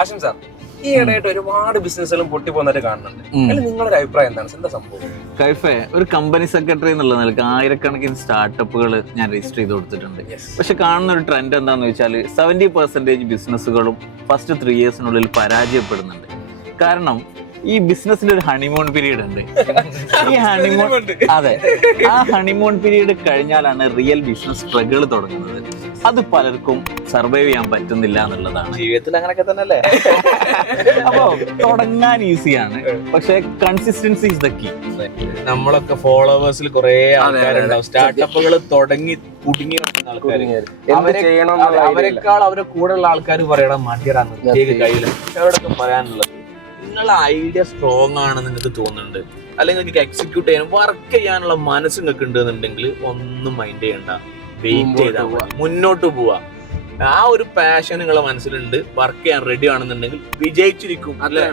ആശം sir, ഈ ഇടയായിട്ട് ഒരുപാട് ബിസിനസ്സുകളും പൊട്ടി പോകുന്നതായിട്ട് കാണുന്നുണ്ട്. അതിൽ നിങ്ങളൊരു അഭിപ്രായം എന്താണ്? എന്താ സംഭവം? കൈഫെ, ഒരു കമ്പനി സെക്രട്ടറി എന്നുള്ള നിലക്ക് ആയിരക്കണക്കിന് സ്റ്റാർട്ടപ്പുകൾ ഞാൻ രജിസ്റ്റർ ചെയ്ത് കൊടുത്തിട്ടുണ്ട്. പക്ഷെ കാണുന്ന ഒരു ട്രെൻഡ് എന്താണെന്ന് വെച്ചാൽ 70% ബിസിനസ്സുകളും ഫസ്റ്റ് 3 ഇയേഴ്സിനുള്ളിൽ പരാജയപ്പെടുന്നുണ്ട്. കാരണം ഈ ബിസിനസ്സിന്റെ ഒരു ഹണിമൂൺ പീരീഡ് ഉണ്ട്. ഈ ഹണിമൂൺ, അതെ, ആ ഹണിമൂൺ പീരീഡ് കഴിഞ്ഞാലാണ് റിയൽ ബിസിനസ് സ്ട്രഗിൾ തുടങ്ങുന്നത്. അത് പലർക്കും സർവൈവ് ചെയ്യാൻ പറ്റുന്നില്ല എന്നുള്ളതാണ്. ജീവിതത്തിൽ അങ്ങനെയൊക്കെ തന്നെ അല്ലേ? അപ്പൊ തുടങ്ങാൻ ഈസിയാണ്, പക്ഷെ കൺസിസ്റ്റൻസി ഇസ് ദ കീ. നമ്മളൊക്കെ ഫോളോവേഴ്സിൽ കുറെ ആൾക്കാരുണ്ടാവും, സ്റ്റാർട്ടപ്പുകൾ തുടങ്ങി കുടുങ്ങി നടക്കുന്ന ആൾക്കാർ. അവരെക്കാൾ അവരെ കൂടെയുള്ള ആൾക്കാർ പറയണം മടിയടാന്ന് കയ്യില്. അവരോടൊക്കെ പറയാനുള്ളത്, നിങ്ങളുടെ ഐഡിയ സ്ട്രോങ് ആണെന്ന് നിങ്ങൾക്ക് തോന്നുന്നുണ്ട്, അല്ലെങ്കിൽ നിങ്ങൾക്ക് എക്സിക്യൂട്ട് ചെയ്യാൻ വർക്ക് ചെയ്യാനുള്ള മനസ്സ് നിങ്ങൾക്ക് ഉണ്ടെന്നുണ്ടെങ്കിൽ ഒന്നും മൈൻഡ് ചെയ്യണ്ട, വെയിറ്റ് ചെയ്താൽ മതി, മുന്നോട്ട് പോവാ. ആ ഒരു പാഷൻ നിങ്ങളെ മനസ്സിലുണ്ട്, വർക്ക് ചെയ്യാൻ റെഡി ആണെന്നുണ്ടെങ്കിൽ വിജയിച്ചിരിക്കും. അല്ലേ?